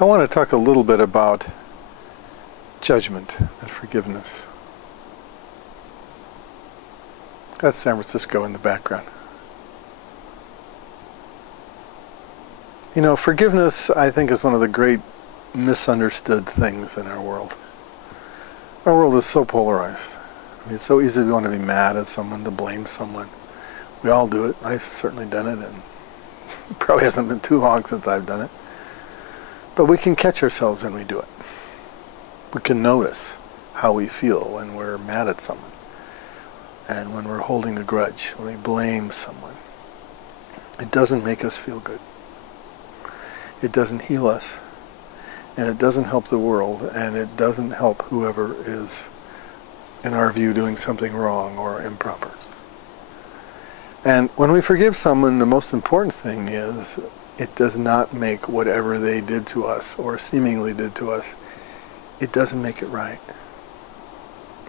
I want to talk a little bit about judgment and forgiveness. That's San Francisco in the background. You know, forgiveness, I think, is one of the great misunderstood things in our world. Our world is so polarized. I mean, it's so easy to want to be mad at someone, to blame someone. We all do it. I've certainly done it, and it probably hasn't been too long since I've done it. But we can catch ourselves when we do it. We can notice how we feel when we're mad at someone, and when we're holding a grudge, when we blame someone. It doesn't make us feel good. It doesn't heal us, and it doesn't help the world, and it doesn't help whoever is, in our view, doing something wrong or improper. And when we forgive someone, the most important thing is it does not make whatever they did to us or seemingly did to us, it doesn't make it right.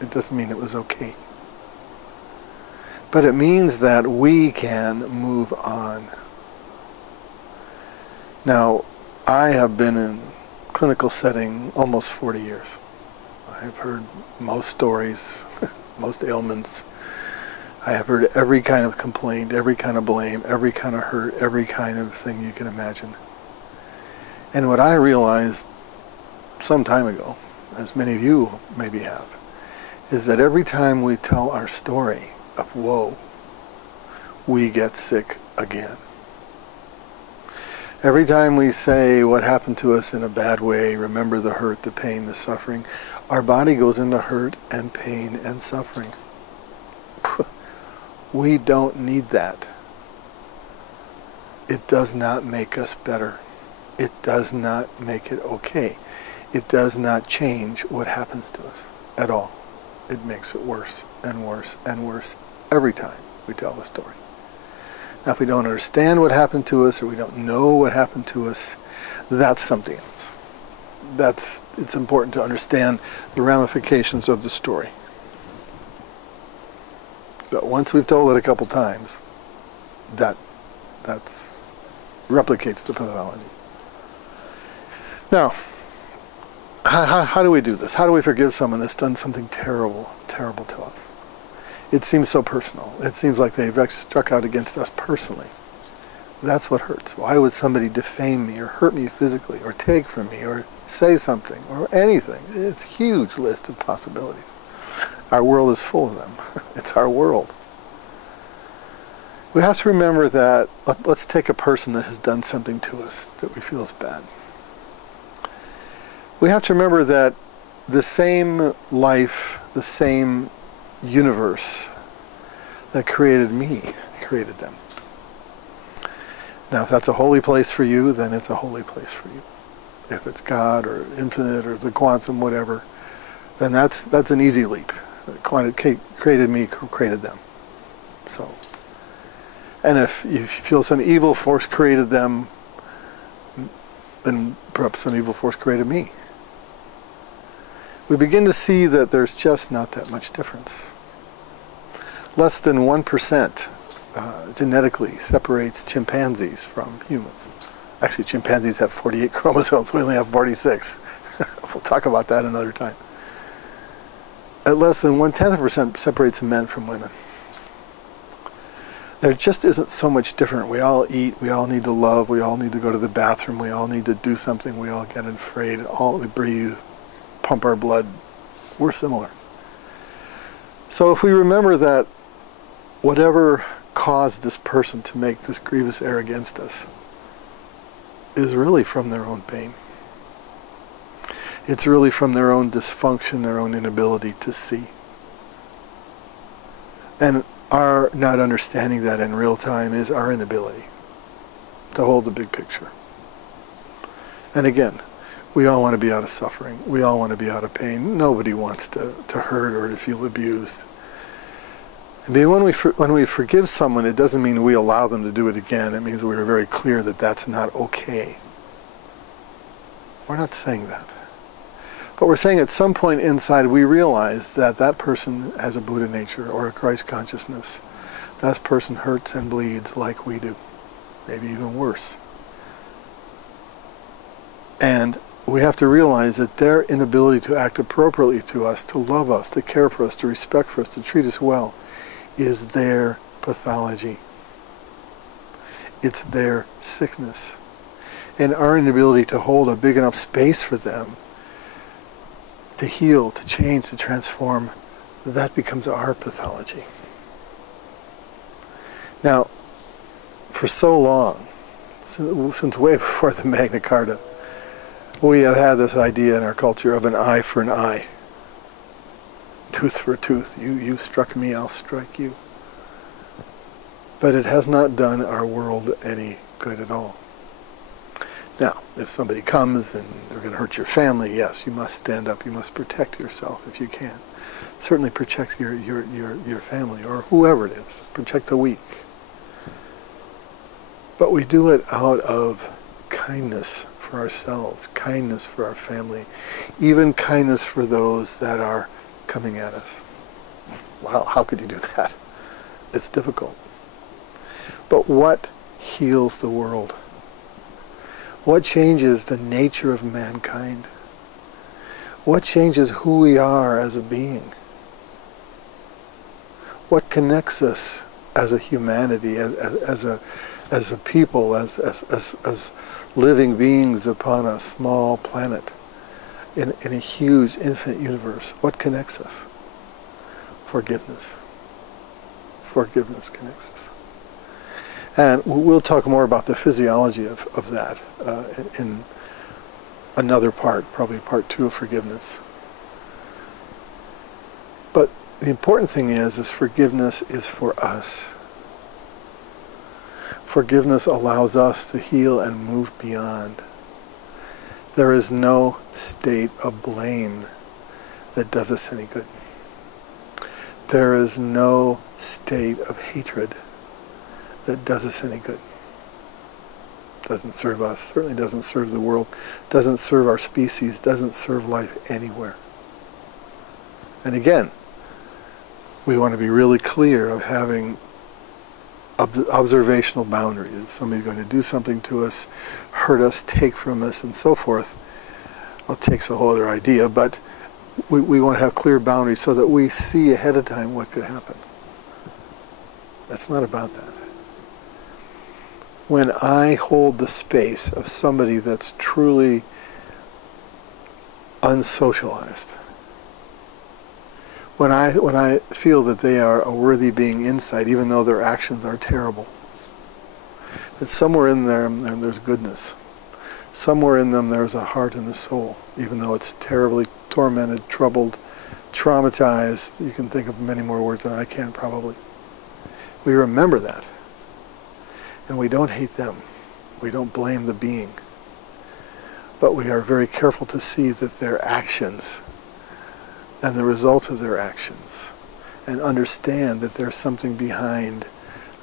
It doesn't mean it was okay. But it means that we can move on. Now, I have been in clinical setting almost 40 years. I've heard most stories, most ailments. I have heard every kind of complaint, every kind of blame, every kind of hurt, every kind of thing you can imagine. And what I realized some time ago, as many of you maybe have, is that every time we tell our story of woe, we get sick again. Every time we say what happened to us in a bad way, remember the hurt, the pain, the suffering, our body goes into hurt and pain and suffering. We don't need that. It does not make us better. It does not make it okay. It does not change what happens to us at all. It makes it worse and worse and worse every time we tell the story. Now, if we don't understand what happened to us, or we don't know what happened to us, that's something else. It's important to understand the ramifications of the story. But once we've told it a couple times, that replicates the pathology. Now, how do we do this? How do we forgive someone that's done something terrible, terrible to us? It seems so personal. It seems like they've struck out against us personally. That's what hurts. Why would somebody defame me or hurt me physically or take from me or say something or anything? It's a huge list of possibilities. Our world is full of them. It's our world. We have to remember that, let's take a person that has done something to us that we feel is bad. We have to remember that the same life, the same universe that created me, created them. Now, if that's a holy place for you, then it's a holy place for you. If it's God or infinite or the quantum, whatever, then that's an easy leap. Created me, created them. So, and if you feel some evil force created them, then perhaps some evil force created me. We begin to see that there's just not that much difference. Less than 1% genetically separates chimpanzees from humans. Actually, chimpanzees have 48 chromosomes. We only have 46. We'll talk about that another time. At less than 0.1% separates men from women. There just isn't so much different. We all eat, we all need to love, we all need to go to the bathroom, we all need to do something, we all get afraid, we breathe, pump our blood. We're similar. So if we remember that whatever caused this person to make this grievous error against us is really from their own pain. It's really from their own dysfunction, their own inability to see. And our not understanding that in real time is our inability to hold the big picture. And again, we all want to be out of suffering. We all want to be out of pain. Nobody wants to hurt or to feel abused. And when we forgive someone, it doesn't mean we allow them to do it again. It means we're very clear that that's not okay. We're not saying that. But we're saying at some point inside we realize that that person has a Buddha nature or a Christ consciousness. That person hurts and bleeds like we do, maybe even worse. And we have to realize that their inability to act appropriately to us, to love us, to care for us, to respect for us, to treat us well, is their pathology. It's their sickness. And our inability to hold a big enough space for them to heal, to change, to transform, that becomes our pathology. Now, for so long, since way before the Magna Carta, we have had this idea in our culture of an eye for an eye. Tooth for a tooth. You struck me, I'll strike you. But it has not done our world any good at all. Now, if somebody comes and they're going to hurt your family, yes, you must stand up. You must protect yourself if you can. Certainly protect your family or whoever it is. Protect the weak. But we do it out of kindness for ourselves, kindness for our family, even kindness for those that are coming at us. Wow, how could you do that? It's difficult. But what heals the world? What changes the nature of mankind? What changes who we are as a being? What connects us as a humanity, as a people, as living beings upon a small planet in a huge infinite universe? What connects us? Forgiveness. Forgiveness connects us. And we'll talk more about the physiology of that in another part, probably part 2 of forgiveness. But the important thing is forgiveness is for us. Forgiveness allows us to heal and move beyond. There is no state of blame that does us any good. There is no state of hatred that does us any good. Doesn't serve us, certainly doesn't serve the world, doesn't serve our species, doesn't serve life anywhere. And again, we want to be really clear of having observational boundaries. If somebody's going to do something to us, hurt us, take from us, and so forth, well, it takes a whole other idea, but we want to have clear boundaries so that we see ahead of time what could happen. That's not about that. When I hold the space of somebody that's truly unsocialized, when I feel that they are a worthy being inside, even though their actions are terrible, that somewhere in them there's goodness. Somewhere in them there's a heart and a soul, even though it's terribly tormented, troubled, traumatized. You can think of many more words than I can probably. We remember that. And we don't hate them. We don't blame the being. But we are very careful to see that their actions and the result of their actions, and understand that there's something behind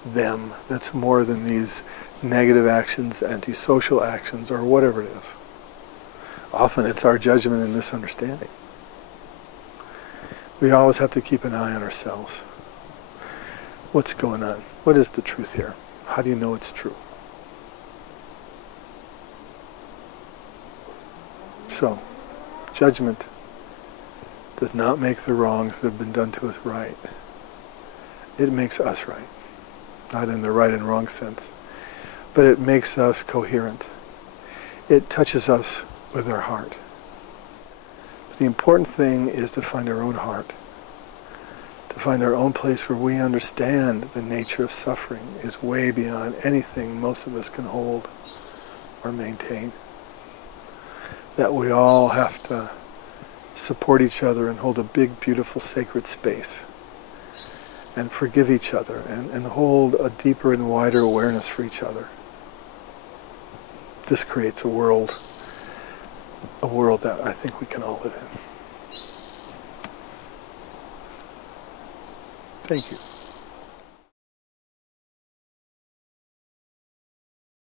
them that's more than these negative actions, antisocial actions, or whatever it is. Often it's our judgment and misunderstanding. We always have to keep an eye on ourselves. What's going on? What is the truth here? How do you know it's true? So, judgment does not make the wrongs that have been done to us right. It makes us right. Not in the right and wrong sense, but it makes us coherent. It touches us with our heart. But the important thing is to find our own heart, to find our own place where we understand the nature of suffering is way beyond anything most of us can hold or maintain. That we all have to support each other and hold a big, beautiful, sacred space and forgive each other and hold a deeper and wider awareness for each other. This creates a world that I think we can all live in. Thank you.